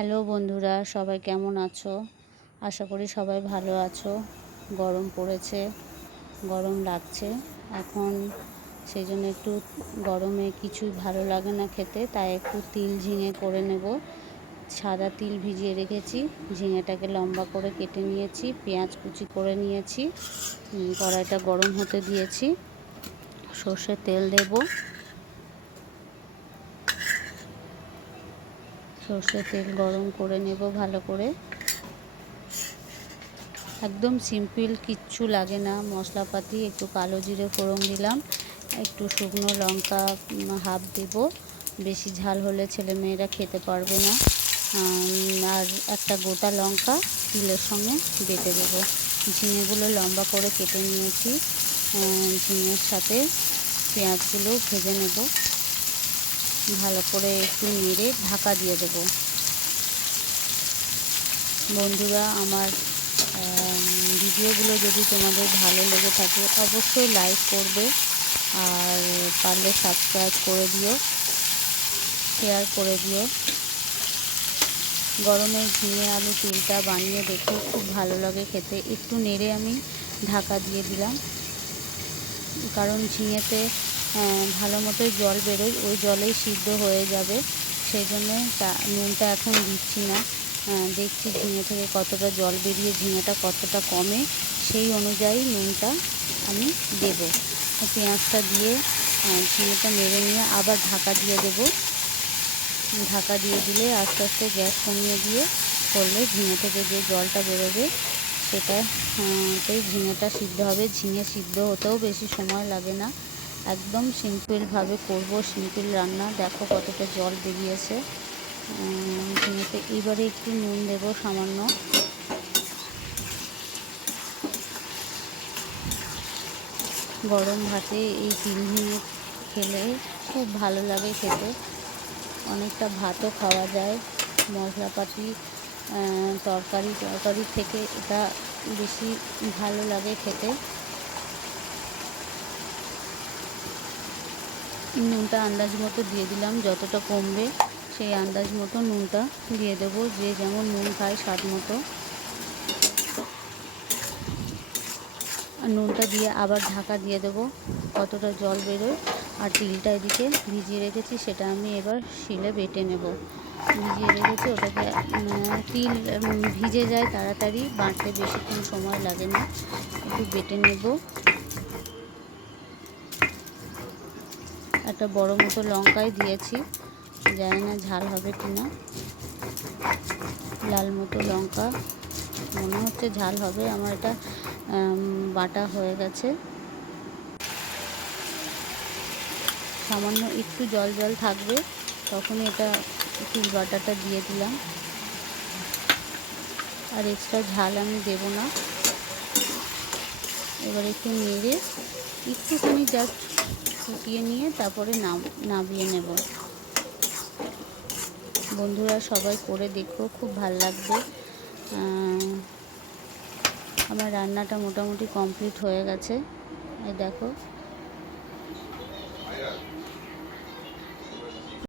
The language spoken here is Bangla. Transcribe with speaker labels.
Speaker 1: হ্যালো বন্ধুরা, সবাই কেমন আছো? আশা করি সবাই ভালো আছো। গরম পড়েছে, গরম লাগছে। এখন সেই জন্য একটু গরমে কিছুই ভালো লাগে না খেতে, তাই একটু তিল ঝিঙে করে নেব। সাদা তিল ভিজিয়ে রেখেছি, ঝিঙেটাকে লম্বা করে কেটে নিয়েছি, পেঁয়াজ কুচি করে নিয়েছি। কড়াইটা গরম হতে দিয়েছি। সর্ষে তেল দেবো। সর্ষের তেল গরম করে নেব ভালো করে। একদম সিম্পল, কিচ্ছু লাগে না। মশলাপাতি, একটু কালো জিরে ফোড়ন দিলাম। একটু শুকনো লঙ্কা হাফ দেব। বেশি ঝাল হলে ছেলে মেয়েরা খেতে পারবে না। আর একটা গোটা লঙ্কা তিলের সঙ্গে বেটে দেবো। ঝিঙেগুলো লম্বা করে কেটে নিয়েছি। ঝিঙের সাথে পেঁয়াজগুলো ভেজে নেব। ভালো করে একটু নেড়ে ঢাকা দিয়ে দেব। বন্ধুরা, আমার ভিডিওগুলো যদি তোমাদের ভালো লেগে থাকে, অবশ্যই লাইক করবে আর পারলে সাবস্ক্রাইব করে দিও শেয়ার করে দিও। গরমের ঝিঙে আলু তিলটা বানিয়ে দেখো, খুব ভালো লাগে খেতে। একটু নেড়ে আমি ঢাকা দিয়ে দিলাম। কারণ ঝিঙেতে ভালো মতো জল বেরোয়, ওই জলেই সিদ্ধ হয়ে যাবে। সেই জন্য তা, নুনটা এখন দিচ্ছি না। দেখছি ঝিঙে থেকে কতটা জল বেরিয়ে ঝিঙেটা কতটা কমে, সেই অনুযায়ী নুনটা আমি দেব। পেঁয়াজটা দিয়ে ঝিঙেটা নেড়ে নিয়ে আবার ঢাকা দিয়ে দেব। ঢাকা দিয়ে দিলে আস্তে আস্তে গ্যাস কমিয়ে দিয়ে করলে ঝিঙে থেকে যে জলটা বেরোবে সেটাতেই ঝিঙেটা সিদ্ধ হবে। ঝিঙে সিদ্ধ হতেও বেশি সময় লাগে না। একদম সিম্পলভাবে করব, সিম্পল রান্না। দেখো কতটা জল বেরিয়েছে। ঝিঙেতে এবারে একটু নুন দেব সামান্য। গরম ভাতে এই তিল ঝিঙে খেলে খুব ভালো লাগে খেতে। অনেকটা ভাতও খাওয়া যায়। মশলাপাতি তরকারি তরকারি থেকে এটা বেশি ভালো লাগে খেতে। নুনটা আন্দাজ মতো দিয়ে দিলাম, যতটা কমবে সেই আন্দাজ মতো নুনটা দিয়ে দেবো, যে যেমন নুন খায় স্বাদ মতো। নুনটা দিয়ে আবার ঢাকা দিয়ে দেবো, কতটা জল বেরোয়। আর তিলটা এদিকে ভিজিয়ে রেখেছি, সেটা আমি এবার শিলে বেটে নেব। ভিজিয়ে রেখেছি, ওটাকে তিল ভিজে যায় তাড়াতাড়ি, বাঁটতে বেশিক্ষণ সময় লাগে না। একটু বেটে নেব। একটা বড় মতো লঙ্কাই দিয়েছি। জানি না ঝাল হবে কি না লাল মতো লঙ্কা। মনে হচ্ছে ঝাল হবে। আমার এটা বাটা হয়ে গেছে। সামান্য একটু জল জল থাকবে। তখনই এটা তিল বাটাটা দিয়ে দিলাম। আর এক্সট্রা ঝাল আমি দেব না। এবার একটু নেড়ে একটুখানি জাস্ট ফুটিয়ে নিয়ে তারপরে নামিয়ে নেব। বন্ধুরা সবাই করে দেখো, খুব ভালো লাগবে। আমার রান্নাটা মোটামুটি কমপ্লিট হয়ে গেছে। এই দেখো।